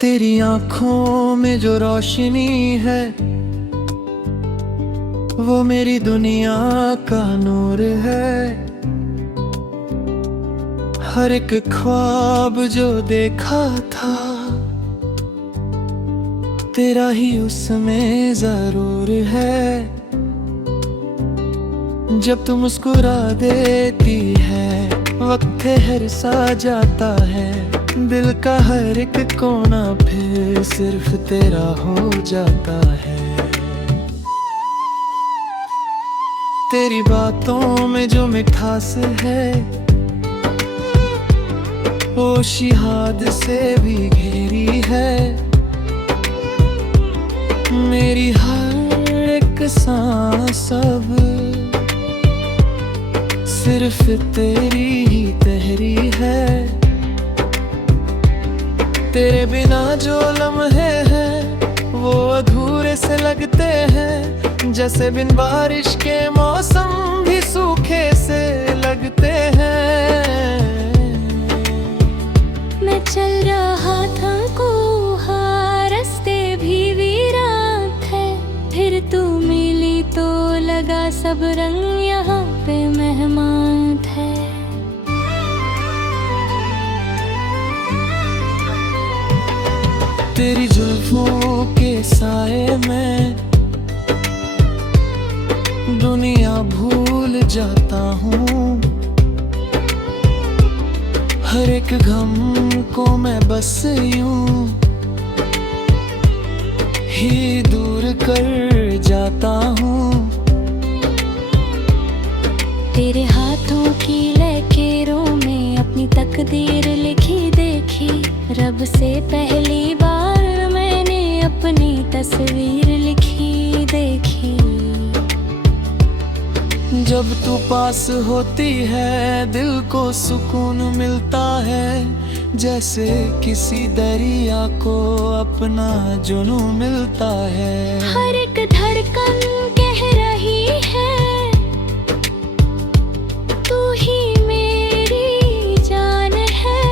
तेरी आंखों में जो रोशनी है वो मेरी दुनिया का नूर है। हर एक ख्वाब जो देखा था तेरा ही उसमें जरूर है। जब तू मुस्कुरा देती है वक्त ठहर सा जाता है। दिल का हर एक कोना फिर सिर्फ तेरा हो जाता है। तेरी बातों में जो मिठास है वो शिहाद से भी घेरी है। मेरी हर एक सांस अब सिर्फ तेरी ही तहरी है। तेरे बिना जो लम्हे हैं वो अधूरे से लगते हैं। जैसे बिन बारिश के मौसम भी सूखे से लगते हैं। मैं चल रहा था कोहा रास्ते भी वीरान थे। फिर तू मिली तो लगा सब रंग यहाँ पे मेहमान थे। तेरी जुल्फों के साए में दुनिया भूल जाता हूँ। हर एक गम को मैं बस यूं ही दूर कर जाता हूँ। तेरे हाथों की लकीरों में अपनी तकदीर लिखी देखी। रब से पहली बार मैंने अपनी तस्वीर लिखी देखी। जब तू पास होती है दिल को सुकून मिलता है। जैसे किसी दरिया को अपना जुनून मिलता है। हर एक धड़कन कह रही है तू ही मेरी जान है।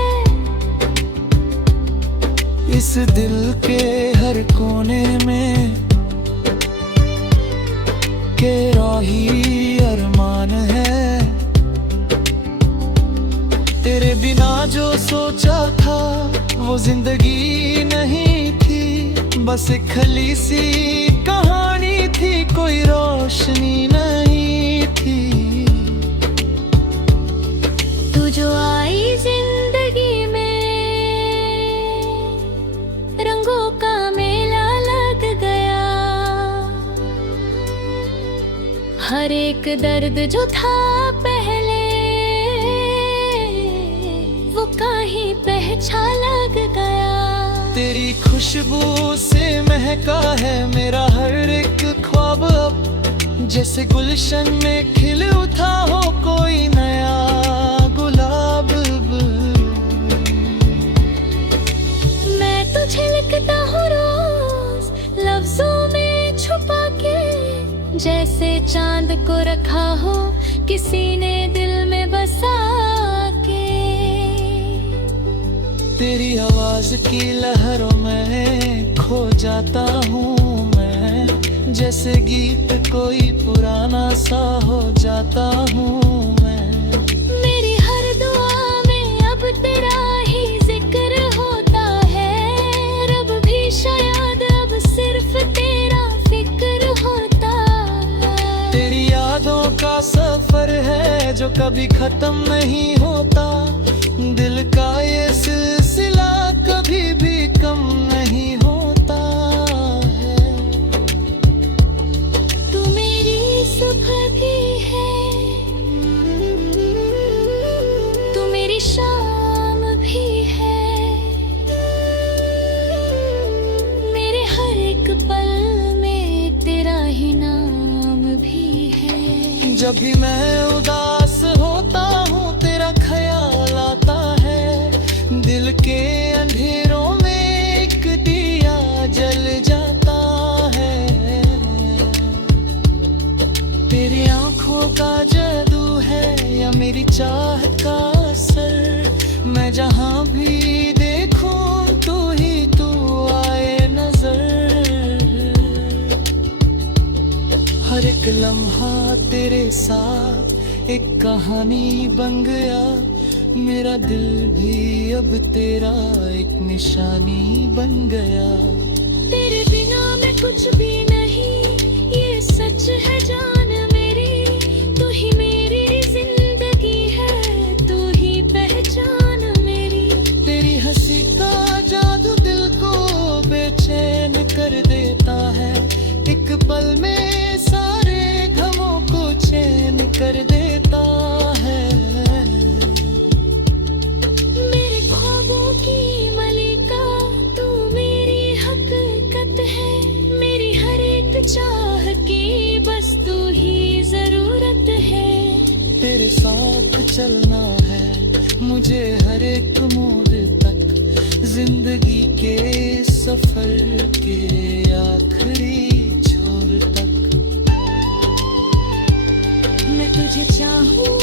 इस दिल के हर कोने में तेरा ही अरमान है। तेरे बिना जो सोचा था वो जिंदगी नहीं थी। बस एक खली सी कहानी थी कोई रोशनी नहीं थी। तू जो आई जिंदगी में रंगों का मेला लग गया। हर एक दर्द जो था पहले वो कहीं पहचा लग गया। तेरी खुशबू से महका है मेरा हर एक ख्वाब अब। जैसे गुलशन में खिल उठा हो कोई नया गुलाब। मैं तुझे लिखता हूँ रोज लफ्जों में छुपा के। जैसे चांद को रखा हो किसी ने दिल में बसा के। तेरी आवाज की लहरों में खो जाता हूँ मैं। जैसे गीत कोई पुराना सा हो जाता हूँ मैं। मेरी हर दुआ में अब तेरा ही जिक्र होता है। रब भी शायद अब सिर्फ तेरा फिक्र होता है। तेरी यादों का सफर है जो कभी खत्म नहीं होता। दिल का ये सिलसिला कभी भी कम नहीं होता है। तू मेरी सुबह भी है तू मेरी शाम भी है। मेरे हर एक पल में तेरा ही नाम भी है। जब भी मैं उदास होता हूँ तेरा ख्याल आता है। दिल के अंधेरों में एक दिया जल जाता है। तेरी आंखों का जादू है या मेरी चाह का असर। मैं जहाँ भी देखूं तू ही तू तेरे साथ एक कहानी बन गया, मेरा दिल भी अब तेरा एक निशानी बन गया। तेरे बिना मैं कुछ भी नहीं, ये सच है जान मेरी। तू ही मेरी जिंदगी है, तू ही पहचान मेरी। तेरी हंसी का जादू दिल को बेचैन कर देता है, एक पल में सारे गमों को चैन कर देता है। मेरे ख्वाबों की मलिका, तू मेरी हकीकत है। मेरी हर एक चाह की बस तू ही जरूरत है। तेरे साथ चलना है मुझे हर एक मोड़ तक, जिंदगी के सफर के आखिरी छोर तक। मैं तुझे चाहूं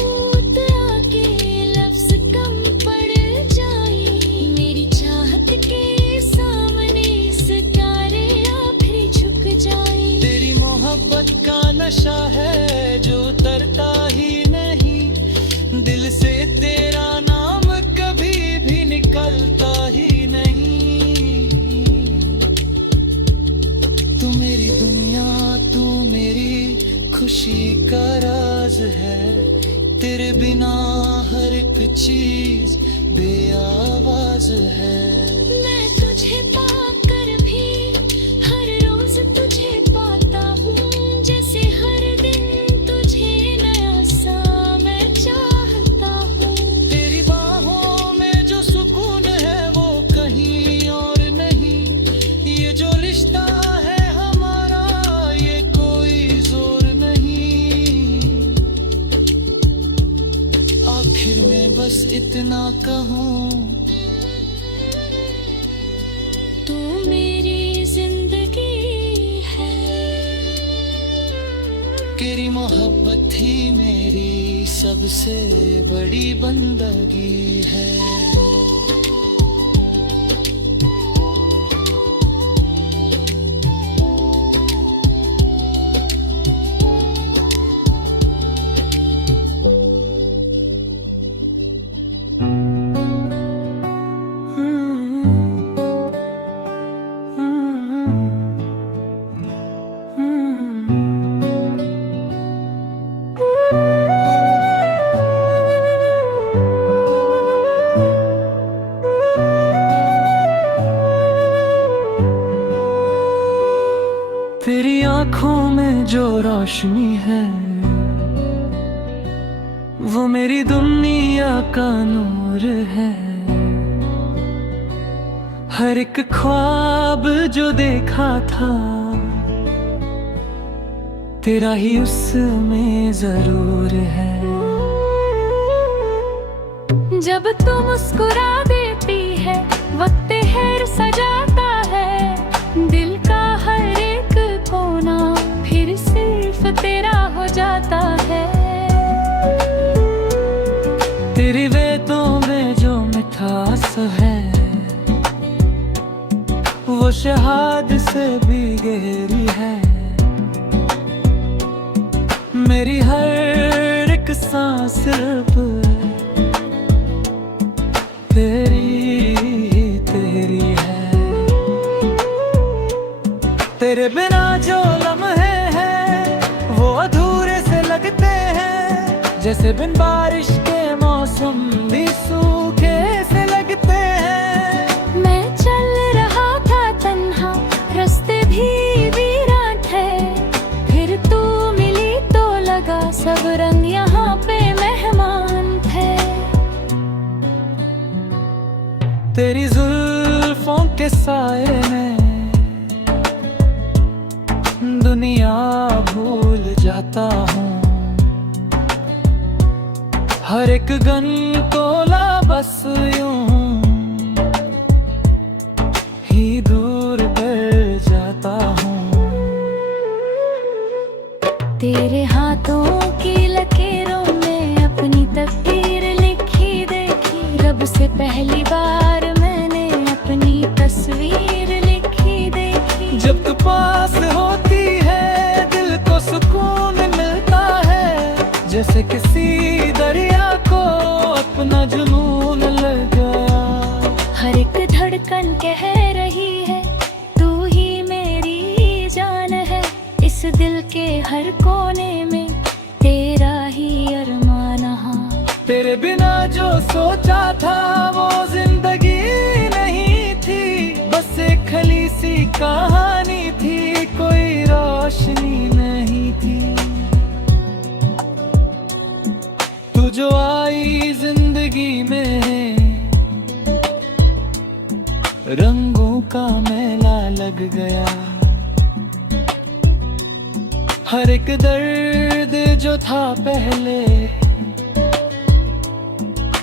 तो आके लफ्ज कम पड़ जाए। मेरी चाहत के सामने सितारे आखिर झुक जाए। तेरी मोहब्बत का नशा है जो उतरता ही नहीं, दिल से तेरा नाम कभी भी निकलता ही नहीं। तू मेरी दुनिया, तू मेरी खुशी का राज है, तेरे बिना हर एक चीज बेआवाज है। मैं तुझे पाकर भी हर रोज तुझे पाता हूँ, जैसे हर दिन तुझे नया सा मैं चाहता हूँ। तेरी बाहों में जो सुकून है वो कहीं और नहीं, ये जो रिश्ता है हमारा ये कोई जोर नहीं। आखिर में बस इतना कहूँ, तू मेरी जिंदगी है। तेरी मोहब्बत ही मेरी सबसे बड़ी बंदगी है। तेरी आंखों में जो रोशनी है वो मेरी दुनिया का नूर है। हर एक ख्वाब जो देखा था तेरा ही उसमें जरूर है। जब तू मुस्कुरा देती है वक्त हैर सजाता है, दिल का हर एक कोना फिर सिर्फ तेरा हो जाता है। तेरी वेदों में जो मिठास है वो शहाद से भी गहरी है। मेरी हर एक सांस पे तेरी है। तेरे बिना जो लम्हे हैं वो अधूरे से लगते हैं, जैसे बिन बारिश के मौसम भी सूखे से लगते हैं। मैं चल रहा था तन्हा, रास्ते भी वीरान थे, फिर तू मिली तो लगा सब रंग यहाँ पे मेहमान थे। तेरी जुल्फों के साए में दुनिया भूल जाता हूँ, हर एक गन को ला बस यूं ही दूर कर जाता हूँ। तेरे हाथों की लकीरों में अपनी तकदीर लिखी देखी, रब से पहली बार मैंने अपनी तस्वीर लिखी देखी। जब तू पास होती है दिल को सुकून मिलता जैसे किसी दरिया को अपना जुनून लग गया। हर एक धड़कन कह रही है तू ही मेरी जान है। इस दिल के हर कोने में तेरा ही अरमान। हाँ, तेरे बिना जो सोचा था वो जिंदगी नहीं थी, बस एक खली सी कहानी थी, कोई रोशनी नहीं थी। तू जो आई जिंदगी में, रंगों का मेला लग गया। हर एक दर्द जो था पहले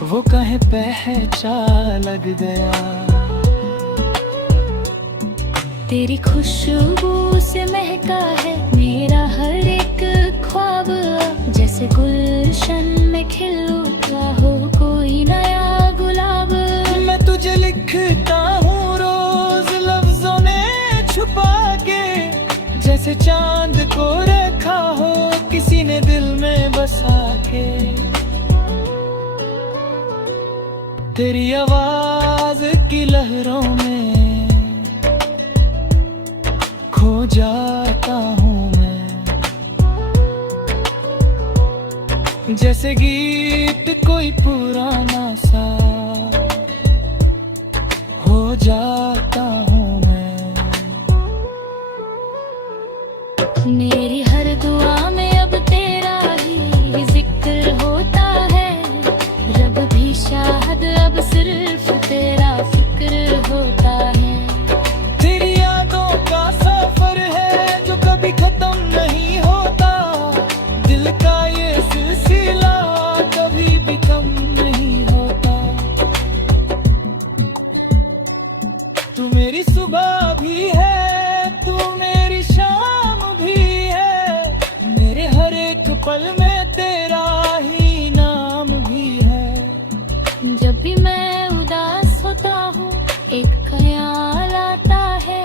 वो कहीं पहचान लग गया। तेरी खुशबू से महका है मेरा हर एक ख्वाब। जैसे गुलशन में खिल उठा हो कोई नया गुलाब। मैं तुझे लिखता हूँ रोज लफ्जों में छुपा के, जैसे चांद को रखा हो किसी ने दिल में बसा के। तेरी आवाज की लहरों में खो जाता हूँ मैं, जैसे गीत कोई पुराना सा हो जाता हूँ मैं। मेरी हर दुआ में अब तेरा ही जिक्र होता है। रब भी शायद अब सिर्फ तेरा फिक्र होता है। तेरी यादों का सफर है जो कभी खत्म नहीं होता, दिल का ये सिलसिला कभी भी कम नहीं होता। तू मेरी सुबह भी है, तू मेरी शाम भी है, मेरे हर एक पल में तेरा ही नाम भी है। जब भी मैं उदास होता हूँ एक ख्याल आता है।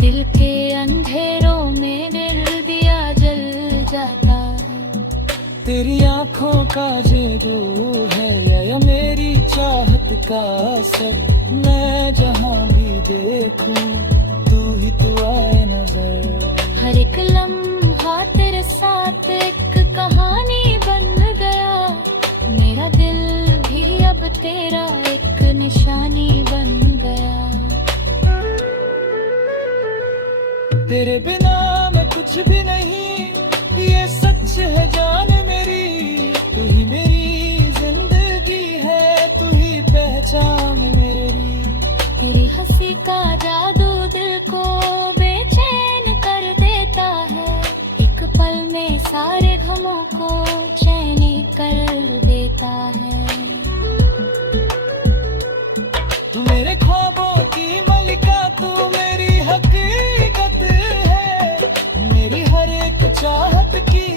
दिल के अंधेरों में दिल दिया जल जाता है। तेरी आंखों का जादू है या मेरी चाहत का असर, मैं जहाँ भी देखूं तू ही तू आए नजर। हर एक लम्हा तेरे साथ एक कहानी बन गया। मेरा दिल भी अब तेरा एक निशानी बन गया। तेरे बिना मैं कुछ भी नहीं, ये सच है जान मेरी। तू ही मेरी जिंदगी है, तू ही पहचान मेरी। तेरी हंसी का जादू दिल को बेचैन कर देता है। एक पल में सारे गमों को चैनी कर देता है। तू मेरे ख्वाबों की मलिका, तू मेरी हकीकत है, मेरी हर एक चाहत की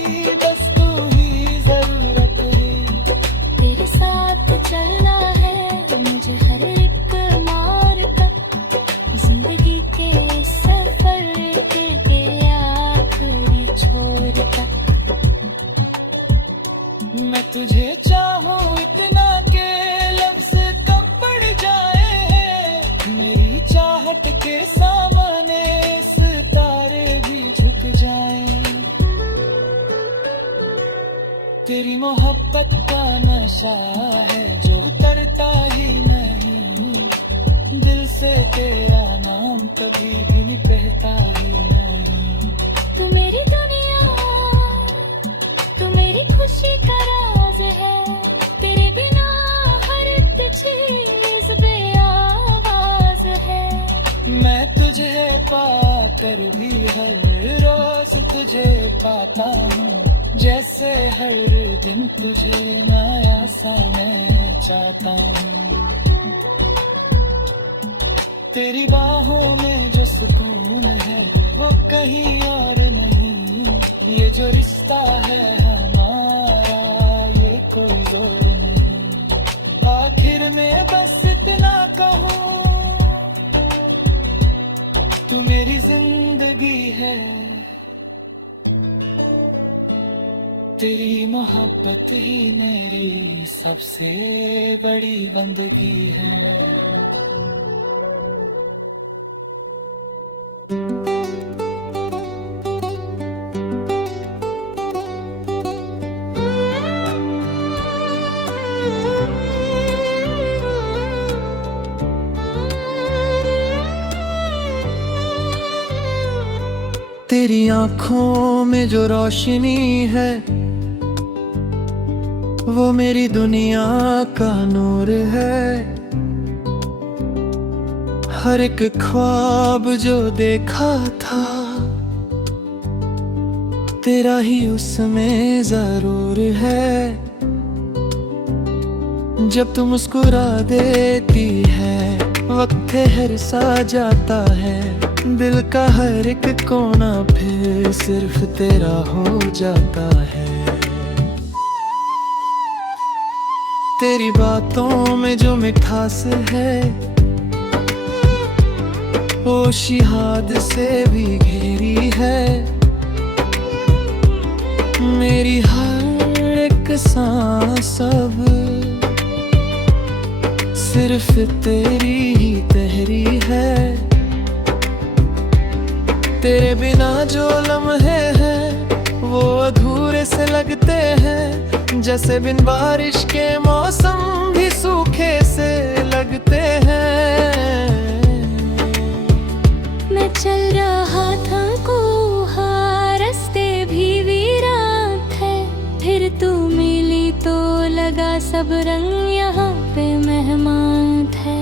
बस तू ही जरूरत है। तेरे साथ चलना है मुझे हर एक मार का, जिंदगी के सफर के आखिरी छोर तक। मैं तुझे चाहूं इतना के लफ्ज कम पड़ जाए हैं, मेरी चाहत के सामने सितारे भी झुक जाएं। तेरी मोहब्बत का नशा है जो उतरता ही नहीं, दिल से तेरा नाम कभी भी निकलता ही नहीं। तू मेरी दुनिया, तू मेरी खुशी का राज है। तेरे बिना हर एक चीज बेआवाज है। मैं तुझे पाकर भी हर रोज तुझे पाता हूँ, जैसे हर दिन तुझे नया सा मैं चाहता हूँ। तेरी बाहों में जो सुकून है वो कहीं और नहीं, ये जो रिश्ता है हमारा ये कोई जोर नहीं। आखिर में बस इतना कहूँ, तू मेरी जिंदगी है, तेरी मोहब्बत ही मेरी सबसे बड़ी बंदगी है। तेरी आंखों में जो रोशनी है वो मेरी दुनिया का नूर है। हर एक ख्वाब जो देखा था तेरा ही उसमें जरूर है। जब तू मुस्कुरा देती है वक्त ठहर सा जाता है। दिल का हर एक कोना फिर सिर्फ तेरा हो जाता है। तेरी बातों में जो मिठास है वो शिहाद से भी घेरी है। मेरी हर एक सांस अब सिर्फ तेरी ही तहरी है। तेरे बिना जो लम्हे हैं वो अधूरे से लगते हैं। जैसे बिन बारिश के मौसम भी सूखे से लगते हैं। मैं चल रहा था कोहा रास्ते भी वीरान थे। फिर तू मिली तो लगा सब रंग यहाँ पे मेहमान थे।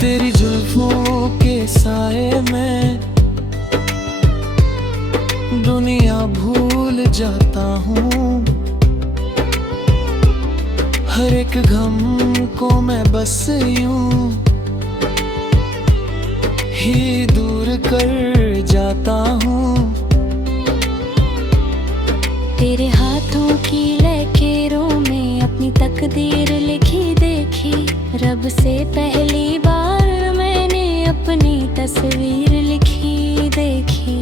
तेरी जुल्फों के साए में दुनिया भूल जाता हूँ। हर एक गम को मैं बस यूं ही दूर कर जाता हूँ। तेरे हाथों की लकीरों में अपनी तकदीर लिखी देखी। रब से पहली बार मैंने अपनी तस्वीर लिखी देखी।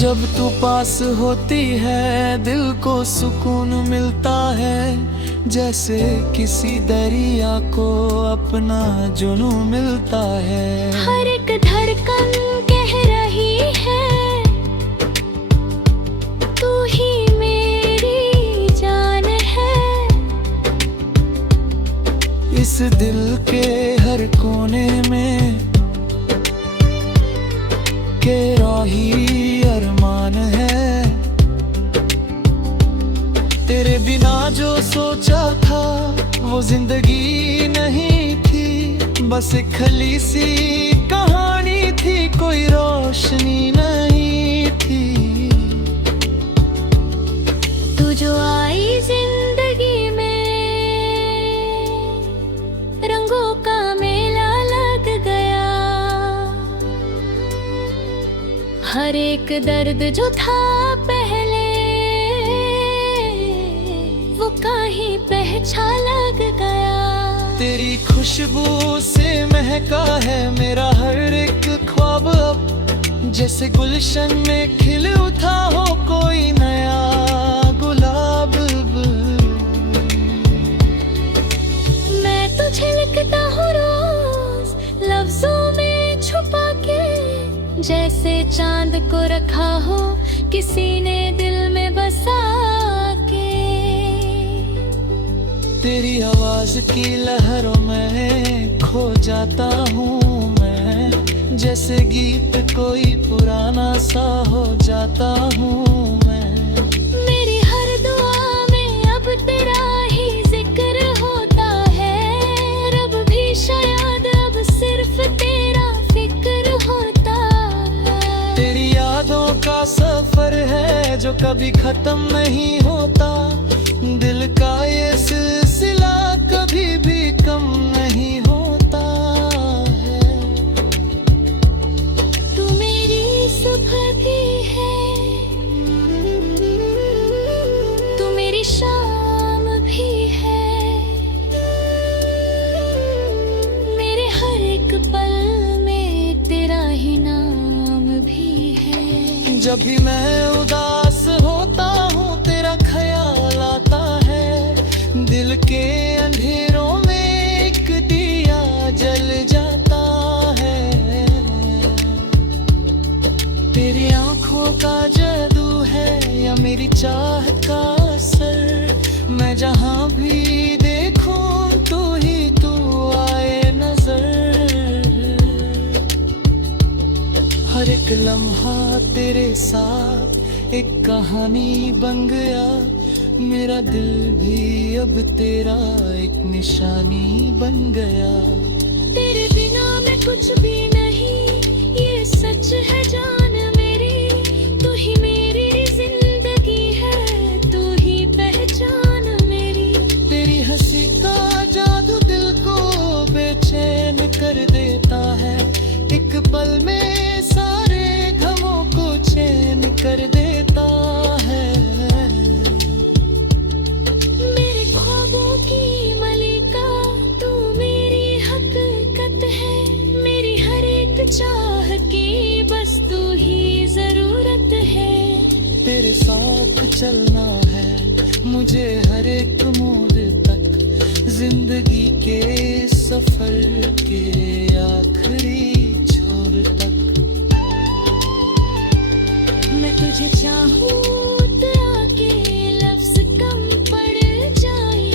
जब तू पास होती है दिल को सुकून मिलता है। जैसे किसी दरिया को अपना जुनून मिलता है। हर एक धड़कन कह रही है तू ही मेरी जान है। इस दिल के हर कोने में तेरा ही अरमान है। तेरे बिना जो सोचा था वो जिंदगी नहीं थी। बस एक खली सी कहानी थी कोई रोशनी नहीं थी। तू जो आई जिंदगी में रंगों का मेला लग गया। हर एक दर्द जो था पहले वो कहीं पहचान लग गया। तेरी खुशबू से महका है मेरा हर एक ख्वाब अब। जैसे गुलशन में खिल उठा हो कोई नया गुलाब। मैं तुझे लिखता हूँ रोज लफ्जों में छुपा के। जैसे चांद को रखा हो किसी ने दिल में बसा के। तेरी आवाज की लहरों में खो जाता हूँ मैं। जैसे गीत कोई पुराना सा हो जाता हूँ मैं। मेरी हर दुआ में अब तेरा ही जिक्र होता है। रब भी शायद अब सिर्फ तेरा फिक्र होता है। तेरी यादों का सफर है जो कभी खत्म नहीं होता। दिल का ये सिलसिला कभी भी कम नहीं होता है। तू मेरी सुबह भी है तू मेरी शाम भी है। मेरे हर एक पल में जब भी मैं उदास होता हूँ तेरा ख्याल आता है। दिल के अंधेरों में एक दिया जल जाता है। तेरी आंखों का जादू है या मेरी चाह का असर, मैं जहाँ भी देखूं तू ही तू आए नजर। हर एक लम्हा तेरे साथ एक कहानी बन गया। मेरा दिल भी अब तेरा एक निशानी बन गया। तेरे बिना मैं कुछ भी नहीं, ये सच है जान मेरी। तू ही मेरी जिंदगी है, तू ही पहचान मेरी। तेरी हंसी का जादू दिल को बेचैन कर देता है। एक पल में सारे गमों को चैन कर देता है। मेरे ख्वाबों की मलिका तू मेरी हकीकत है। मेरी हर एक चाह की बस तू ही जरूरत है। तेरे साथ चलना है मुझे हर एक मोड़ तक, जिंदगी के सफर के आखिरी छोर तक। मैं तुझे चाहूं तो आके लफ्ज कम पड़ जाए।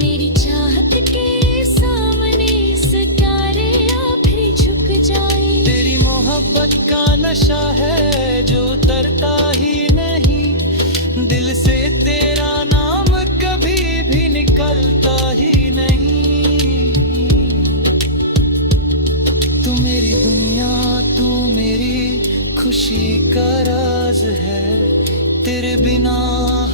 मेरी चाहत के सामने सितारे आखिर झुक जाए। तेरी मोहब्बत का नशा है जो उतरता ही नहीं। दिल से तेरा नाम कभी भी निकलता ही नहीं। तू मेरी दुनिया, तू मेरी खुशी का राज है। तेरे बिना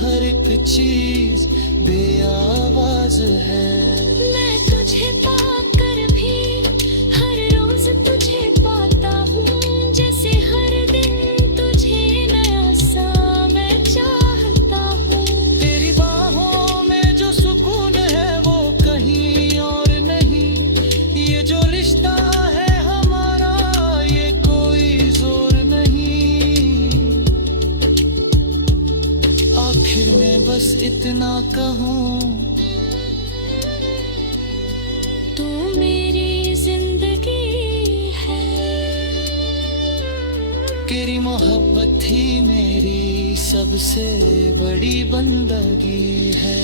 हर एक चीज बेआवाज है। मैं तुझे पाकर भी हर रोज तुझे पाता हूँ। जैसे हर दिन तुझे नया सा मैं चाहता हूँ। तेरी बाहों में जो सुकून है वो कहीं और नहीं। ये जो रिश्ता है हमारा ये कोई जोर नहीं। आखिर में बस इतना कहूँ, तू मेरी जिंदगी है। तेरी मोहब्बत ही मेरी सबसे बड़ी बंदगी है।